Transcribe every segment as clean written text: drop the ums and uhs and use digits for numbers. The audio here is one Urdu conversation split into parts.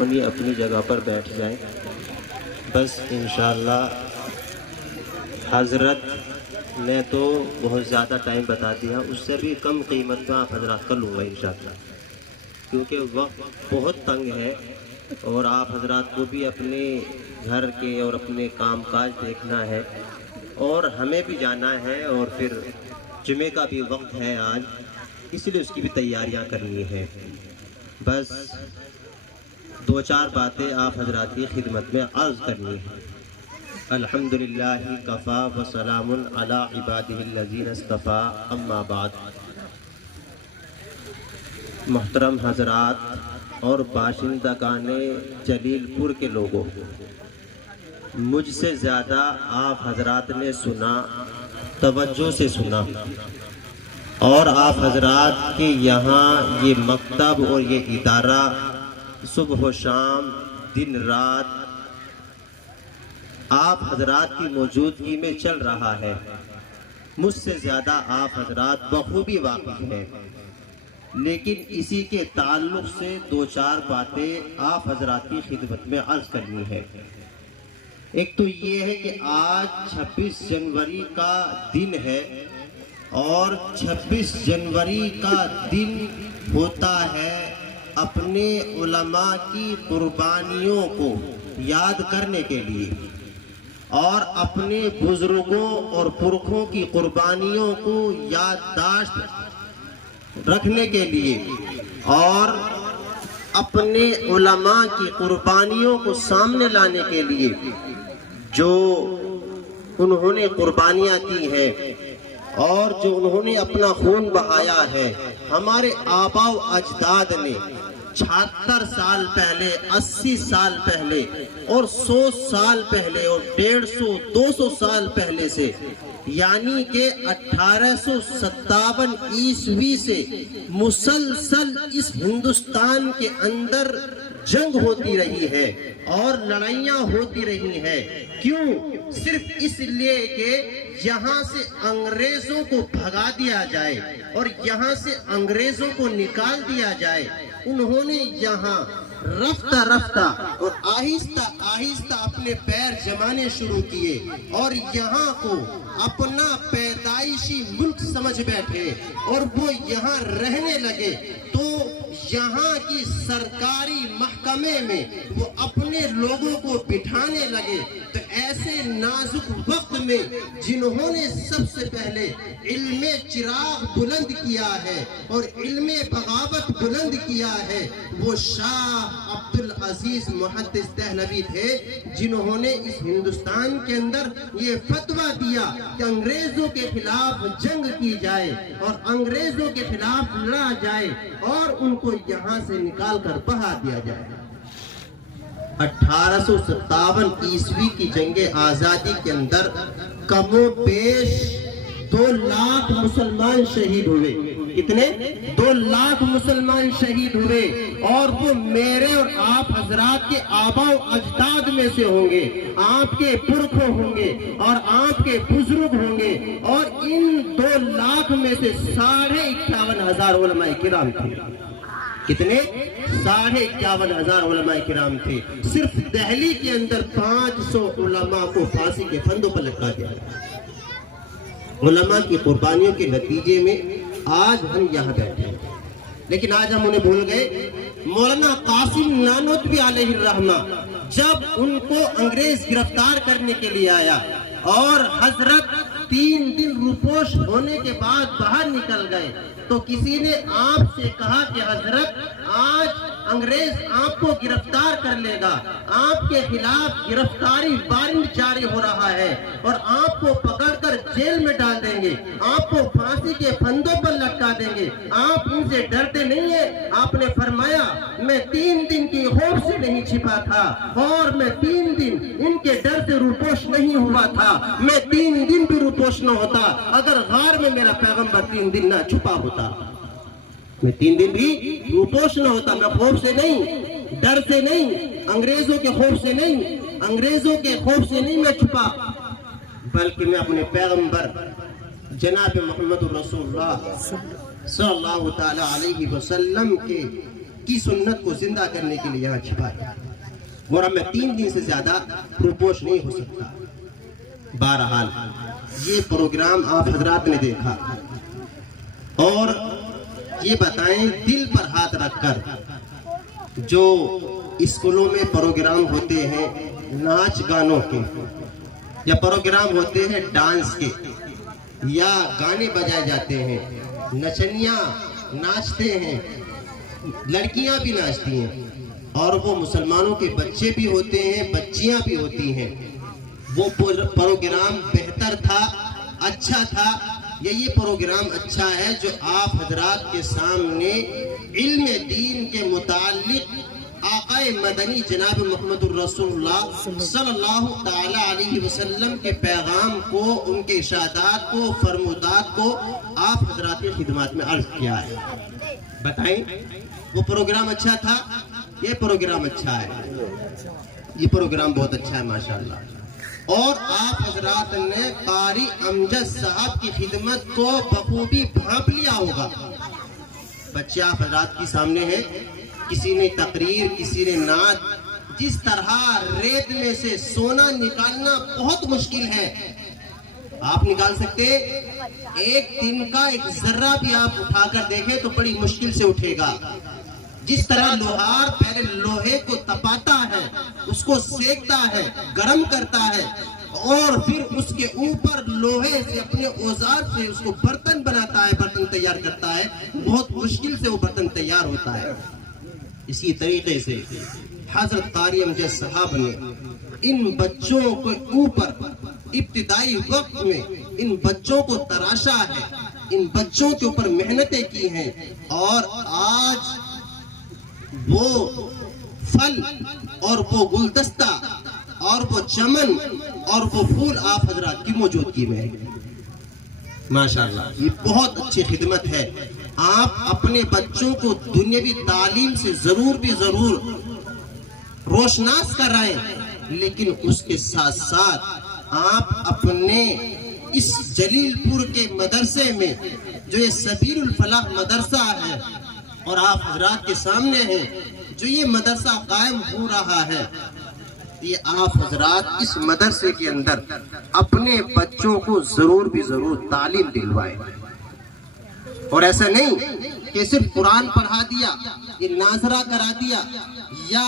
اپنی جگہ پر بیٹھ جائیں. بس انشاءاللہ حضرت نے تو بہت زیادہ ٹائم بتا دیا، اس سے بھی کم قیمت میں آپ حضرات کا لوں گا انشاءاللہ، کیونکہ وقت بہت تنگ ہے اور آپ حضرات کو بھی اپنے گھر کے اور اپنے کام کاج دیکھنا ہے اور ہمیں بھی جانا ہے، اور پھر جمعے کا بھی وقت ہے آج، اس لیے اس کی بھی تیاریاں کرنی ہے. بس دو چار باتیں آپ حضرات کی خدمت میں عرض کرنی ہے. الحمدللہ کفا وسلام علی عبادہ الذین اصطفیٰ، اما بعد. محترم حضرات اور باشندگان جلیل پور کے لوگوں، مجھ سے زیادہ آپ حضرات نے سنا، توجہ سے سنا، اور آپ حضرات کے یہاں یہ مکتب اور یہ ادارہ صبح و شام دن رات آپ حضرات کی موجودگی میں چل رہا ہے. مجھ سے زیادہ آپ حضرات بخوبی واقف ہیں، لیکن اسی کے تعلق سے دو چار باتیں آپ حضرات کی خدمت میں عرض کرنی ہے. ایک تو یہ ہے کہ آج 26 جنوری کا دن ہے، اور 26 جنوری کا دن ہوتا ہے اپنے علماء کی قربانیوں کو یاد کرنے کے لیے، اور اپنے بزرگوں اور پرکھوں کی قربانیوں کو یادداشت رکھنے کے لیے، اور اپنے علماء کی قربانیوں کو سامنے لانے کے لیے جو انہوں نے قربانیاں کی ہیں اور جو انہوں نے اپنا خون بہایا ہے. ہمارے آباء و اجداد نے 76 سال پہلے، 80 سال پہلے اور 100 سال پہلے اور 150 200 سال پہلے سے، یعنی کہ 1857 عیسوی سے مسلسل اس ہندوستان کے اندر جنگ ہوتی رہی ہے اور لڑائیاں ہوتی رہی ہیں. کیوں؟ صرف اس لیے کہ یہاں سے انگریزوں کو بھگا دیا جائے اور یہاں سے انگریزوں کو نکال دیا جائے. انہوں نے یہاں رفتہ رفتہ اور آہستہ آہستہ اپنے پیر جمانے شروع کیے اور یہاں کو اپنا پیدائشی ملک سمجھ بیٹھے اور وہ یہاں رہنے لگے. تو یہاں کی سرکاری محکمے میں وہ اپنے لوگوں کو بٹھانے لگے. تو ایسے نازک وقت میں جنہوں نے سب سے پہلے علم چراغ بلند کیا ہے اور علم بغاوت بلند کیا ہے، وہ شاہ عبدالعزیز محدث دہلوی تھے، جنہوں نے اس ہندوستان کے اندر یہ فتویٰ دیا کہ انگریزوں کے خلاف جنگ کی جائے اور انگریزوں کے خلاف لڑا جائے اور ان کو یہاں سے نکال کر بہا دیا جائے. 1857 عیسوی کی جنگ آزادی کے اندر کم و بیش 2 لاکھ مسلمان شہید ہوئے. کتنے؟ 2 لاکھ مسلمان شہید ہوئے، اور وہ میرے اور آپ حضرات کے آباء و اجداد میں سے ہوں گے، آپ کے پرکھوں ہوں گے اور آپ کے بزرگ ہوں گے. اور ان 2 لاکھ میں سے 51,500 علماء کرام تھے. کتنے؟ 51,500 علماء کرام تھے. صرف دہلی کے اندر 500 علماء کو پھانسی کے پھندوں پر لٹکا دیا. علماء کی قربانیوں کے نتیجے میں آج ہم یہاں بیٹھے ہیں، لیکن آج ہم انہیں بھول گئے. مولانا قاسم نانوتوی علیہ الرحمہ جب ان کو انگریز گرفتار کرنے کے لیے آیا اور حضرت 3 دن روپوش ہونے کے بعد باہر نکل گئے، تو کسی نے آپ سے کہا کہ حضرت آج انگریز آپ کو گرفتار کر لے گا، آپ کے خلاف گرفتاری وارنٹ جاری ہو رہا ہے اور آپ کو پکڑ کر جیل میں ڈال دیں گے، آپ کو پھانسی کے پھندوں پر لٹکا دیں گے، آپ ان سے ڈرتے نہیں ہیں؟ آپ نے فرمایا میں 3 دن کی خوف سے نہیں چھپا تھا اور میں 3 دن ان کے ڈر سے روپوش نہیں ہوا تھا. میں 3 دن بھی روپوش نہ ہوتا اگر غار میں میرا پیغمبر 3 دن نہ چھپا ہوتا. میں 3 دن بھی روپوش نہ ہوتا. میں خوف سے نہیں، ڈر سے نہیں، انگریزوں کے خوف سے نہیں، انگریزوں کے خوف سے نہیں میں چھپا، بلکہ میں اپنے پیغمبر جناب محمد رسول اللہ صلی اللہ تعالی علیہ وسلم کی سنت کو زندہ کرنے کے لیے یہاں چھپایا، اور اب میں 3 دن سے زیادہ روپوش نہیں ہو سکتا۔ بہرحال یہ پروگرام آپ حضرات نے دیکھا، اور یہ بتائیں دل پر ہاتھ رکھ کر، جو اسکولوں میں پروگرام ہوتے ہیں ناچ گانوں کے، یا پروگرام ہوتے ہیں ڈانس کے، یا گانے بجائے جاتے ہیں، نچنیاں ناچتے ہیں، لڑکیاں بھی ناچتی ہیں، اور وہ مسلمانوں کے بچے بھی ہوتے ہیں، بچیاں بھی ہوتی ہیں، وہ پروگرام بہتر تھا، اچھا تھا، یا یہ پروگرام اچھا ہے جو آپ حضرات کے سامنے علم دین کے متعلق آقا مدنی جناب محمد الرسول اللہ صلی اللہ تعالی علیہ وسلم کے پیغام کو، ان کے ارشادات کو، فرمودات کو آپ حضرات کی خدمات میں عرض کیا ہے؟ بتائیں، وہ پروگرام اچھا تھا؟ یہ پروگرام اچھا ہے، یہ پروگرام بہت اچھا ہے ماشاءاللہ۔ اور آپ حضرات نے قاری امجد صاحب کی خدمت کو بخوبی بھانپ لیا ہوگا۔ بچے آپ حضرات کی سامنے ہیں، کسی نے تقریر، کسی نے نعت، جس طرح ریت میں سے سونا نکالنا بہت مشکل ہے، آپ نکال سکتے؟ ایک دن کا ایک ذرہ بھی آپ اٹھا کر دیکھیں تو بڑی مشکل سے اٹھے گا۔ جس طرح لوہار پہلے لوہے کو تپاتا ہے، اس کو سیکتا ہے، گرم کرتا ہے، اور پھر اس کے اوپر لوہے سے اپنے اوزار سے اس کو برتن بناتا ہے، برتن تیار کرتا ہے، بہت مشکل سے وہ برتن تیار ہوتا ہے۔ اسی طریقے سے حضرت قاری امجد صاحب نے ان بچوں کے اوپر ابتدائی وقت میں ان بچوں کو تراشا ہے، ان بچوں کے اوپر محنتیں کی ہیں، اور آج وہ پھل اور وہ گلدستہ اور وہ چمن اور وہ پھول آپ حضرات کی موجودگی میں ہے۔ ماشاءاللہ یہ بہت اچھی خدمت ہے۔ آپ اپنے بچوں کو دنیاوی تعلیم سے ضرور بھی ضرور روشناس کرائیں، لیکن اس کے ساتھ ساتھ آپ اپنے اس جلیل پور کے مدرسے میں، جو یہ سبیل الفلاح مدرسہ ہے، اور آپ حضرات کے سامنے ہیں جو یہ مدرسہ قائم ہو رہا ہے، یہ آپ حضرات اس مدرسے کے اندر اپنے بچوں کو ضرور بھی ضرور تعلیم دلوائیں، اور ایسا نہیں کہ صرف قرآن پڑھا دیا، یہ ناظرہ کرا دیا، یا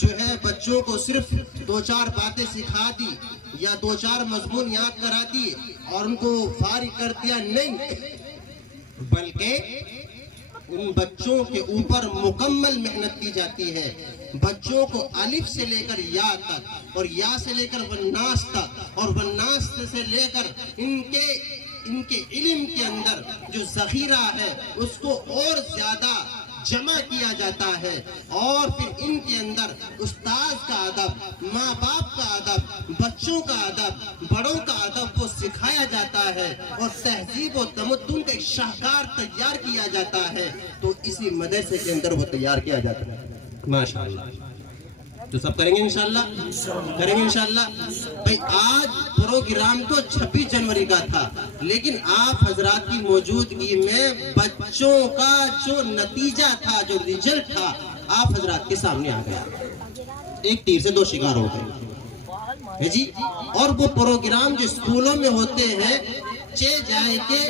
جو ہے بچوں کو صرف 2-4 باتیں سکھا دی، یا 2-4 مضمون یاد کرا دی اور ان کو فارغ کر دیا، نہیں، بلکہ ان بچوں کے اوپر مکمل محنت کی جاتی ہے۔ بچوں کو الف سے لے کر یا تک، اور یا سے لے کر والناس تک، اور والناس سے لے کر ان کے علم کے اندر جو ذخیرہ ہے اس کو اور زیادہ جمع کیا جاتا ہے، اور پھر ان کے اندر استاد کا ادب، ماں باپ کا ادب، بچوں کا ادب، بڑوں کا ادب وہ سکھایا جاتا ہے، اور تہذیب و تمدن کا ایک شاہکار تیار کیا جاتا ہے، تو اسی مدرسے کے اندر وہ تیار کیا جاتا ہے۔ ماشاءاللہ تو سب کریں گے انشاءاللہ، کریں گے انشاءاللہ۔ بھئی آج پروگرام تو 26 جنوری کا تھا، لیکن آپ حضرات کی موجودگی میں بچوں کا جو نتیجہ تھا، جو رزلٹ تھا، آپ حضرات کے سامنے آ گیا۔ ایک تیر سے 2 شکار ہو گئے جی۔ اور وہ پروگرام جو اسکولوں میں ہوتے ہیں، چے جائے کہ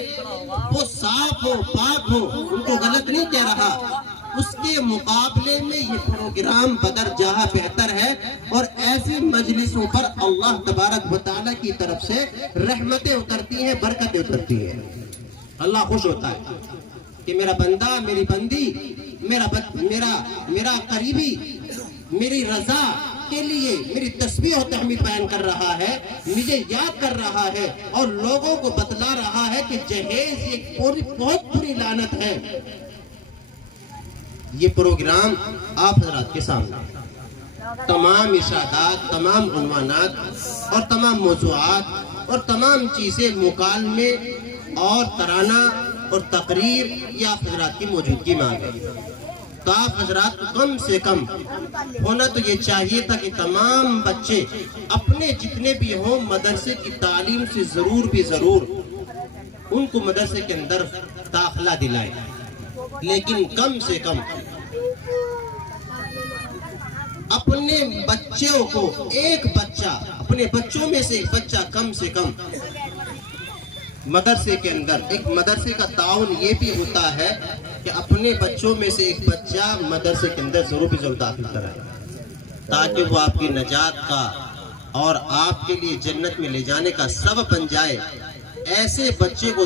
وہ صاف ہو، پاک ہو، ان کو غلط نہیں کہہ رہا، اس کے مقابلے میں یہ پروگرام بدر جہاں بہتر ہے، اور ایسی مجلسوں پر اللہ تبارک و تعالیٰ کی طرف سے رحمتیں اترتی ہیں، برکتیں اترتی ہیں۔ اللہ خوش ہوتا ہے کہ میرا بندہ، میری بندی، میرا قریبی میری رضا کے لیے میری تسبیح و تحمید بیان کر رہا ہے، مجھے یاد کر رہا ہے، اور لوگوں کو بتلا رہا ہے کہ جہیز ایک بہت بری لعنت ہے۔ یہ پروگرام آپ حضرات کے سامنے تمام ارشادات، تمام عنوانات اور تمام موضوعات اور تمام چیزیں، مکالمے اور ترانہ اور تقریر، یہ آپ حضرات کی موجودگی میں آ گئی۔ تو آپ حضرات کو کم سے کم ہونا تو یہ چاہیے تھا کہ تمام بچے اپنے جتنے بھی ہوں مدرسے کی تعلیم سے ضرور بھی ضرور ان کو مدرسے کے اندر داخلہ دلائیں، لیکن کم سے کم اپنے بچوں کو ایک بچہ، اپنے بچوں میں سے ایک بچہ کم سے کم مدرسے کے اندر، ایک مدرسے کا تعاون یہ بھی ہوتا ہے کہ اپنے بچوں میں سے ایک بچہ مدرسے کے اندر ضرور داخل کرائے، تاکہ وہ آپ کی نجات کا اور آپ کے لیے جنت میں لے جانے کا سبب بن جائے۔ ایسے بچے کو